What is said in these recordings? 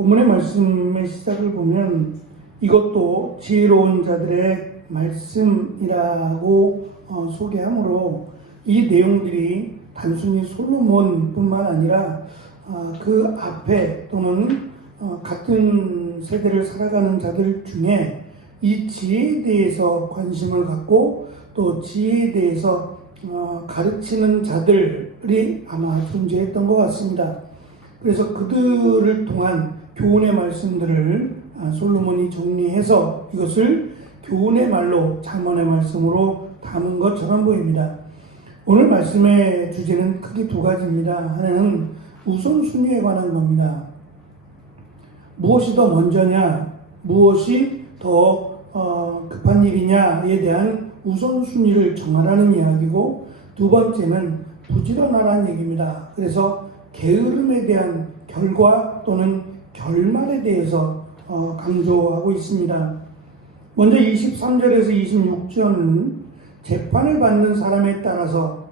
본문의 말씀의 시작을 보면 이것도 지혜로운 자들의 말씀이라고 소개하므로 이 내용들이 단순히 솔로몬뿐만 아니라 그 앞에 또는 같은 세대를 살아가는 자들 중에 이 지혜에 대해서 관심을 갖고 또 지혜에 대해서 가르치는 자들이 아마 존재했던 것 같습니다. 그래서 그들을 통한 교훈의 말씀들을 솔로몬이 정리해서 이것을 교훈의 말로 잠언의 말씀으로 담은 것처럼 보입니다. 오늘 말씀의 주제는 크게 두 가지입니다. 하나는 우선순위에 관한 겁니다. 무엇이 더 먼저냐, 무엇이 더 급한 일이냐에 대한 우선순위를 정하라는 이야기고, 두 번째는 부지런하라는 얘기입니다. 그래서 게으름에 대한 결과 또는 결말에 대해서 강조하고 있습니다. 먼저 23절에서 26절은 재판을 받는 사람에 따라서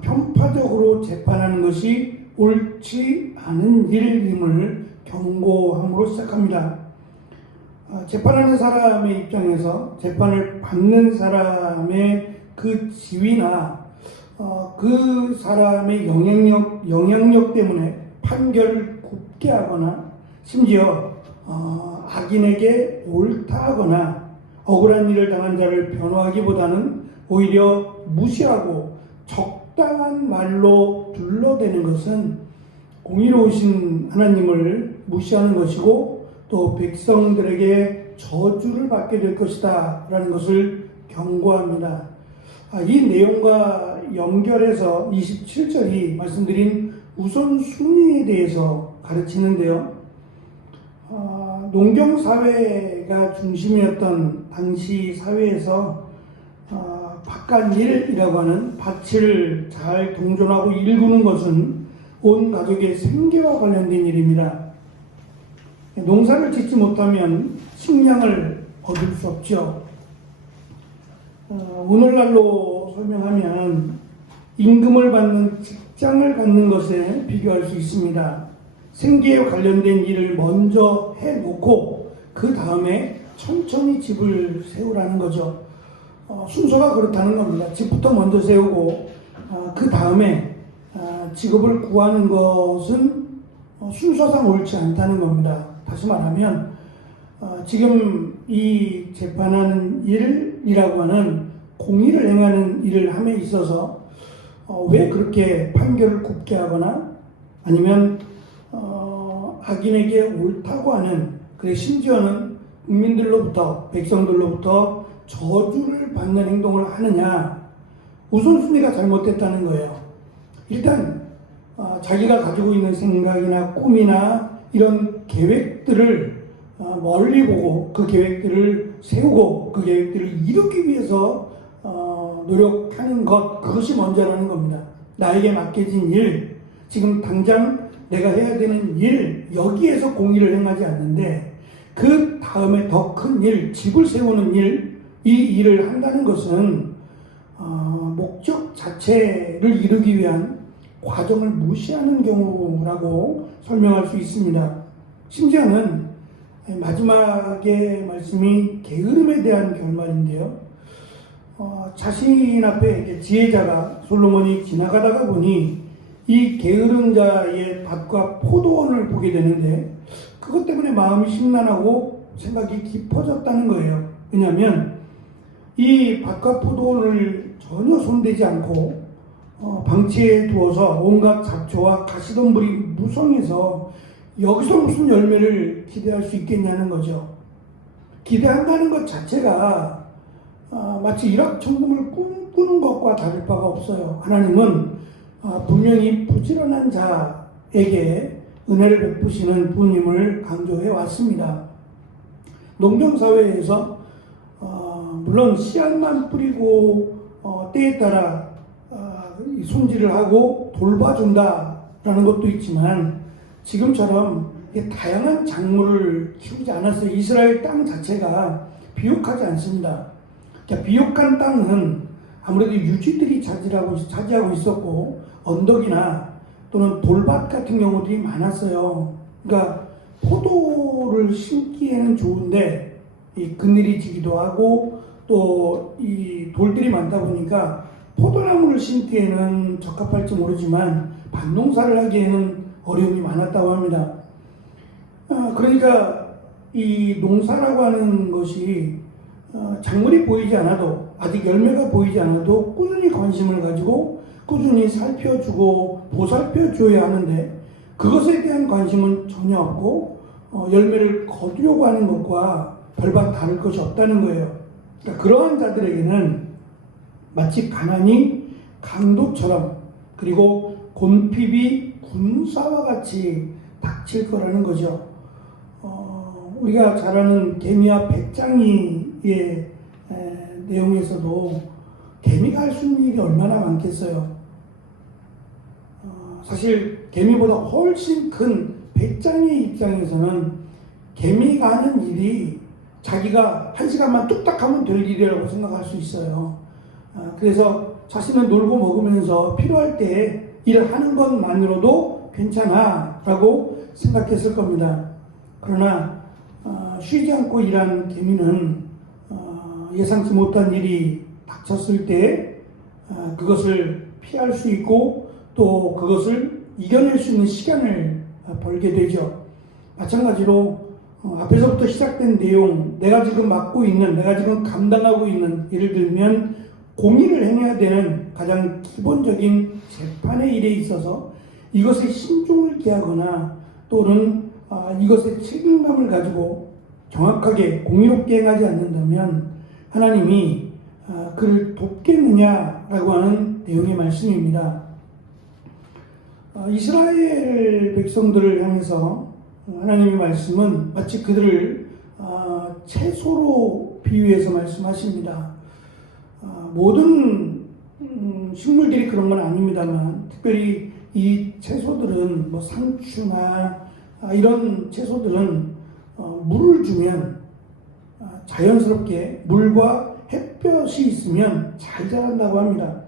편파적으로 재판하는 것이 옳지 않은 일임을 경고함으로 시작합니다. 재판하는 사람의 입장에서 재판을 받는 사람의 그 지위나 그 사람의 영향력 때문에 판결을 굽게 하거나 심지어 악인에게 옳다하거나 억울한 일을 당한 자를 변호하기보다는 오히려 무시하고 적당한 말로 둘러대는 것은 공의로우신 하나님을 무시하는 것이고 또 백성들에게 저주를 받게 될 것이다 라는 것을 경고합니다. 이 내용과 연결해서 27절이 말씀드린 우선순위에 대해서 가르치는데요. 농경사회가 중심이었던 당시 사회에서 밭간일이라고 하는 밭을 잘 동존하고 일구는 것은 온 가족의 생계와 관련된 일입니다. 농사를 짓지 못하면 식량을 얻을 수 없죠. 오늘날로 설명하면 임금을 받는 직장을 갖는 것에 비교할 수 있습니다. 생계에 관련된 일을 먼저 해놓고 그 다음에 천천히 집을 세우라는 거죠. 순서가 그렇다는 겁니다. 집부터 먼저 세우고 그 다음에 직업을 구하는 것은 순서상 옳지 않다는 겁니다. 다시 말하면 지금 이 재판하는 일이라고 하는 공의를 행하는 일을 함에 있어서 왜 그렇게 판결을 굽게 하거나 아니면 악인에게 옳다고 하는, 그래 심지어는 국민들로부터 백성들로부터 저주를 받는 행동을 하느냐, 우선순위가 잘못됐다는 거예요. 일단 자기가 가지고 있는 생각이나 꿈이나 이런 계획들을 멀리 보고 그 계획들을 세우고 그 계획들을 이루기 위해서 노력하는 것, 그것이 먼저라는 겁니다. 나에게 맡겨진 일, 지금 당장 내가 해야 되는 일, 여기에서 공의를 행하지 않는데 그 다음에 더 큰 일, 집을 세우는 일, 이 일을 한다는 것은 목적 자체를 이루기 위한 과정을 무시하는 경우라고 설명할 수 있습니다. 심지어는 마지막에 말씀이 게으름에 대한 결말인데요. 자신 앞에 지혜자가 솔로몬이 지나가다가 보니 이 게으른 자의 밭과 포도원을 보게 되는데 그것 때문에 마음이 심란하고 생각이 깊어졌다는 거예요. 왜냐하면 이 밭과 포도원을 전혀 손대지 않고 방치해 두어서 온갖 잡초와 가시덤불이 무성해서 여기서 무슨 열매를 기대할 수 있겠냐는 거죠. 기대한다는 것 자체가 마치 일확천금을 꿈꾸는 것과 다를 바가 없어요. 하나님은 분명히 부지런한 자에게 은혜를 베푸시는 분임을 강조해 왔습니다. 농경사회에서 물론 씨앗만 뿌리고 때에 따라 손질을 하고 돌봐준다라는 것도 있지만 지금처럼 다양한 작물을 키우지 않았어요. 이스라엘 땅 자체가 비옥하지 않습니다. 비옥한 땅은 아무래도 유지들이 차지하고 있었고 언덕이나 또는 돌밭 같은 경우들이 많았어요. 그러니까 포도를 심기에는 좋은데 이 그늘이 지기도 하고 또 이 돌들이 많다 보니까 포도나무를 심기에는 적합할지 모르지만 밭농사를 하기에는 어려움이 많았다고 합니다. 그러니까 이 농사라고 하는 것이 작물이 보이지 않아도, 아직 열매가 보이지 않아도 꾸준히 관심을 가지고 꾸준히 살펴주고 보살펴줘야 하는데, 그것에 대한 관심은 전혀 없고 열매를 거두려고 하는 것과 별반 다를 것이 없다는 거예요. 그러니까 그러한 자들에게는 마치 가난이 강도처럼, 그리고 곤핍이 군사와 같이 닥칠 거라는 거죠. 우리가 잘 아는 개미와 배짱이의 내용에서도 개미가 할 수 있는 일이 얼마나 많겠어요. 사실 개미보다 훨씬 큰 배짱이의 입장에서는 개미가 하는 일이 자기가 한 시간만 뚝딱 하면 될 일이라고 생각할 수 있어요. 그래서 자신은 놀고 먹으면서 필요할 때 일을 하는 것만으로도 괜찮아 라고 생각했을 겁니다. 그러나 쉬지 않고 일하는 개미는 예상치 못한 일이 닥쳤을 때 그것을 피할 수 있고 또 그것을 이겨낼 수 있는 시간을 벌게 되죠. 마찬가지로 앞에서부터 시작된 내용, 내가 지금 맡고 있는, 내가 지금 감당하고 있는, 예를 들면 공의를 행해야 되는 가장 기본적인 재판의 일에 있어서 이것에 신중을 기하거나 또는 이것에 책임감을 가지고 정확하게 공의롭게 행하지 않는다면 하나님이 그를 돕겠느냐라고 하는 내용의 말씀입니다. 이스라엘 백성들을 향해서 하나님의 말씀은 마치 그들을 채소로 비유해서 말씀하십니다. 모든 식물들이 그런 건 아닙니다만 특별히 이 채소들은 뭐 상추나 이런 채소들은 물을 주면 자연스럽게 물과 햇볕이 있으면 잘 자란다고 합니다.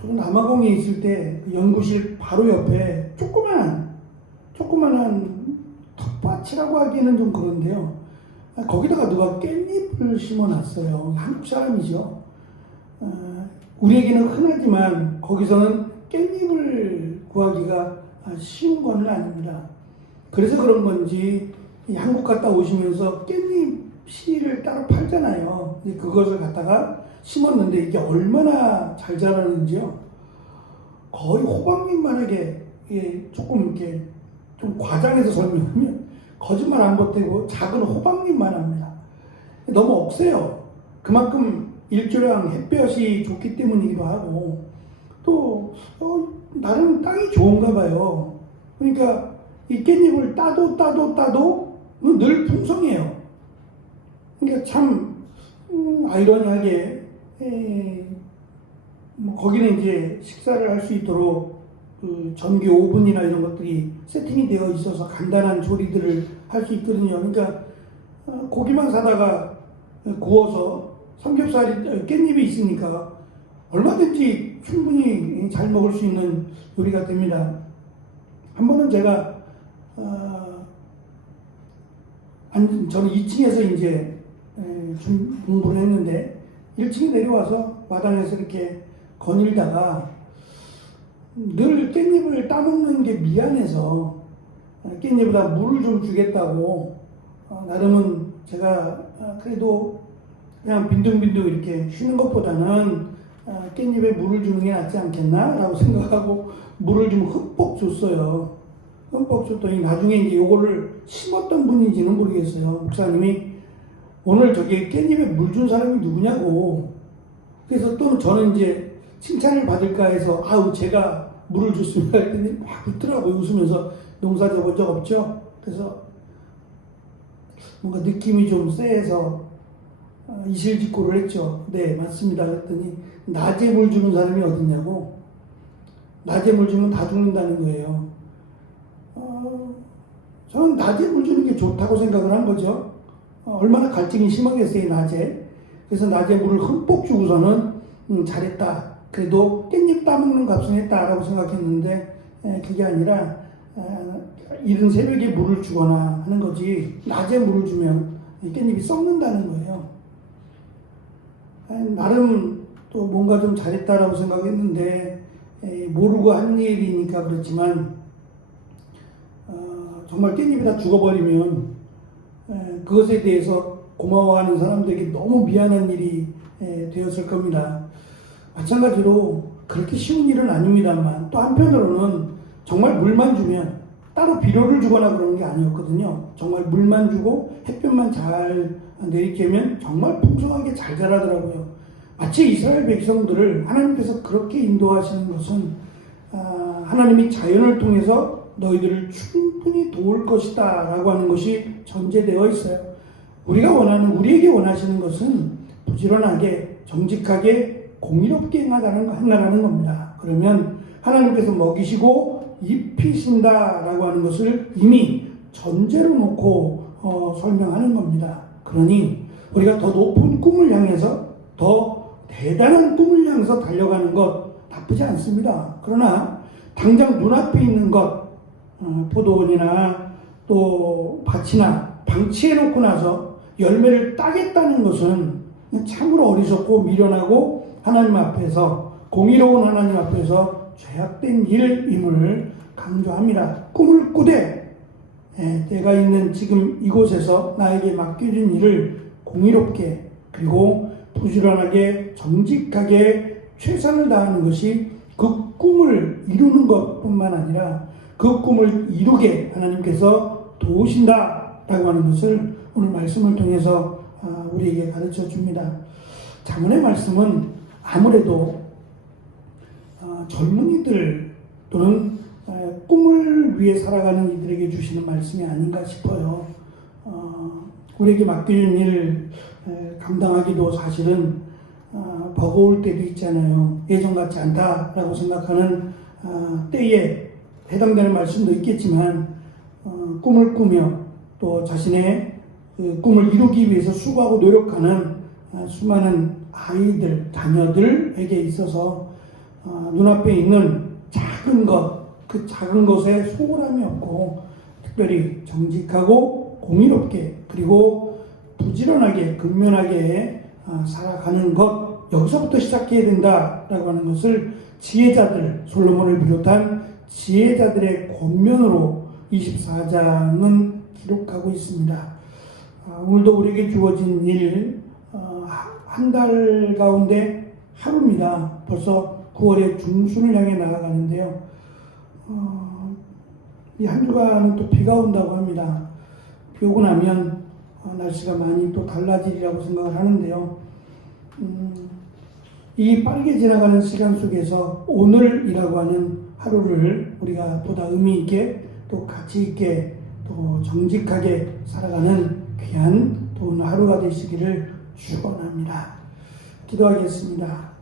저는 남아공에 있을 때 그 연구실 바로 옆에 조그만한 텃밭이라고 하기에는 좀 그런데요. 거기다가 누가 깻잎을 심어놨어요. 한국 사람이죠. 우리에게는 흔하지만 거기서는 깻잎을 구하기가 쉬운 건 아닙니다. 그래서 그런 건지 한국 갔다 오시면서 깻잎 씨를 따로 팔잖아요. 그것을 갖다가 심었는데 이게 얼마나 잘 자라는지요. 거의 호박잎만하게 조금 이렇게 좀 과장해서 설명하면 거짓말 안 보태고 작은 호박잎만 합니다. 너무 억세요. 그만큼 일조량 햇볕이 좋기 때문이기도 하고 또 나름 땅이 좋은가 봐요. 그러니까 이 깻잎을 따도 늘 풍성해요. 그러니까 참 아이러니하게 거기는 이제 식사를 할 수 있도록 그 전기 오븐이나 이런 것들이 세팅이 되어 있어서 간단한 조리들을 할 수 있거든요. 그러니까 고기만 사다가 구워서 삼겹살이 깻잎이 있으니까 얼마든지 충분히 잘 먹을 수 있는 요리가 됩니다. 한 번은 제가 저는 2층에서 이제 공부를 했는데 1층에 내려와서 마당에서 이렇게 거닐다가 늘 깻잎을 따먹는 게 미안해서 깻잎에다 물을 좀 주겠다고 나름은 제가 그래도 그냥 빈둥빈둥 이렇게 쉬는 것보다는 깻잎에 물을 주는 게 낫지 않겠나 라고 생각하고 물을 좀 흠뻑 줬어요. 흠뻑 줬더니 나중에 이제 요거를 심었던 분인지는 모르겠어요. 목사님이 오늘 저기 깻잎에 물 준 사람이 누구냐고. 그래서 또 저는 이제 칭찬을 받을까 해서 아우 제가 물을 줬습니다 했더니 막 웃더라고요. 웃으면서 농사 져본 적 없죠. 그래서 뭔가 느낌이 좀 쎄해서 이실직고를 했죠. 네 맞습니다 그랬더니 낮에 물 주는 사람이 어딨냐고. 낮에 물 주면 다 죽는다는 거예요. 저는 낮에 물 주는 게 좋다고 생각을 한 거죠. 얼마나 갈증이 심하겠어요 낮에. 그래서 낮에 물을 흠뻑 주고서는 잘했다. 그래도 깻잎 따먹는 값은 했다라고 생각했는데 그게 아니라 이른 새벽에 물을 주거나 하는 거지, 낮에 물을 주면 이 깻잎이 썩는다는 거예요. 나름 또 뭔가 좀 잘했다라고 생각했는데, 모르고 한 일이니까 그렇지만, 정말 깻잎이 다 죽어버리면 그것에 대해서 고마워하는 사람들에게 너무 미안한 일이 되었을 겁니다. 마찬가지로 그렇게 쉬운 일은 아닙니다만, 또 한편으로는 정말 물만 주면, 따로 비료를 주거나 그러는 게 아니었거든요. 정말 물만 주고 햇볕만 잘 내리쬐면 정말 풍성하게 잘 자라더라고요. 마치 이스라엘 백성들을 하나님께서 그렇게 인도하시는 것은 하나님이 자연을 통해서 너희들을 충분히 도울 것이다 라고 하는 것이 전제되어 있어요. 우리에게 원하시는 것은 부지런하게, 정직하게, 공의롭게 행하라는 겁니다. 그러면 하나님께서 먹이시고 입히신다라고 하는 것을 이미 전제로 놓고 설명하는 겁니다. 그러니 우리가 더 높은 꿈을 향해서, 더 대단한 꿈을 향해서 달려가는 것 나쁘지 않습니다. 그러나 당장 눈앞에 있는 것, 포도원이나 또 밭이나 방치해 놓고 나서 열매를 따겠다는 것은 참으로 어리석고 미련하고 하나님 앞에서, 공의로운 하나님 앞에서 죄악된 일임을 강조합니다. 꿈을 꾸되 내가 있는 지금 이곳에서 나에게 맡겨진 일을 공의롭게, 그리고 부지런하게, 정직하게 최선을 다하는 것이 그 꿈을 이루는 것뿐만 아니라 그 꿈을 이루게 하나님께서 도우신다라고 하는 것을 오늘 말씀을 통해서 우리에게 가르쳐 줍니다. 자문의 말씀은 아무래도 젊은이들 또는 꿈을 위해 살아가는 이들에게 주시는 말씀이 아닌가 싶어요. 우리에게 맡겨진 일 감당하기도 사실은 버거울 때도 있잖아요. 예전 같지 않다라고 생각하는 때에 해당되는 말씀도 있겠지만, 꿈을 꾸며 또 자신의 그 꿈을 이루기 위해서 수고하고 노력하는 수많은 아이들, 자녀들에게 있어서 눈앞에 있는 작은 것, 그 작은 것에 소홀함이 없고 특별히 정직하고 공의롭게, 그리고 부지런하게, 근면하게 살아가는 것, 여기서부터 시작해야 된다라고 하는 것을 지혜자들, 솔로몬을 비롯한 지혜자들의 권면으로 24장은 기록하고 있습니다. 오늘도 우리에게 주어진 일, 한 달 가운데 하루입니다. 벌써 9월의 중순을 향해 나아가는데요. 이 한 주간은 또 비가 온다고 합니다. 비 오고 나면 날씨가 많이 또 달라지리라고 생각을 하는데요. 이 빠르게 지나가는 시간 속에서 오늘이라고 하는 하루를 우리가 보다 의미 있게, 또 가치 있게, 또 정직하게 살아가는 귀한 또 오늘 하루가 되시기를 축원합니다. 기도하겠습니다.